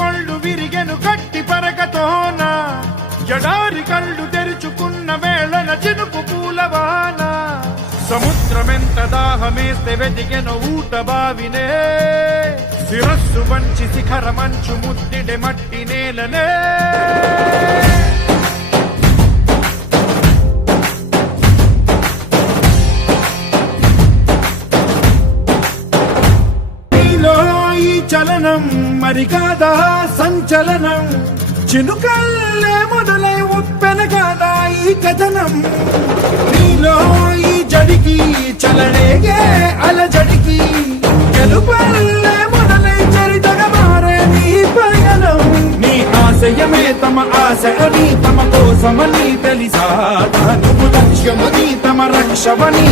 ఒళ్ళు విరిగెను గట్టి పరకతోన జడారి కళ్ళు తెరుచుకున్న వేళన చినుకు పూలవాన సముద్రమెంత దాహమేస్తే వెతికెను ఊట బావినే శిరస్సు వంచి శిఖర మంచు ముద్దిడె మట్టి నేలనే చలనం మరి కాదా సంచలనం చినుకల్లే మొదలై ఉప్పెన కాదా ఈ కథనం నీలో ఈ జడికి చలనేగే అలజడికి గెలుపల్లే మొదలై చరితగా మారే నీ పయనం నీ ఆశయమే తమ ఆశ అని తమ కోసమని తెలిసా నువ్వు లక్ష్యమని తమ రక్షమని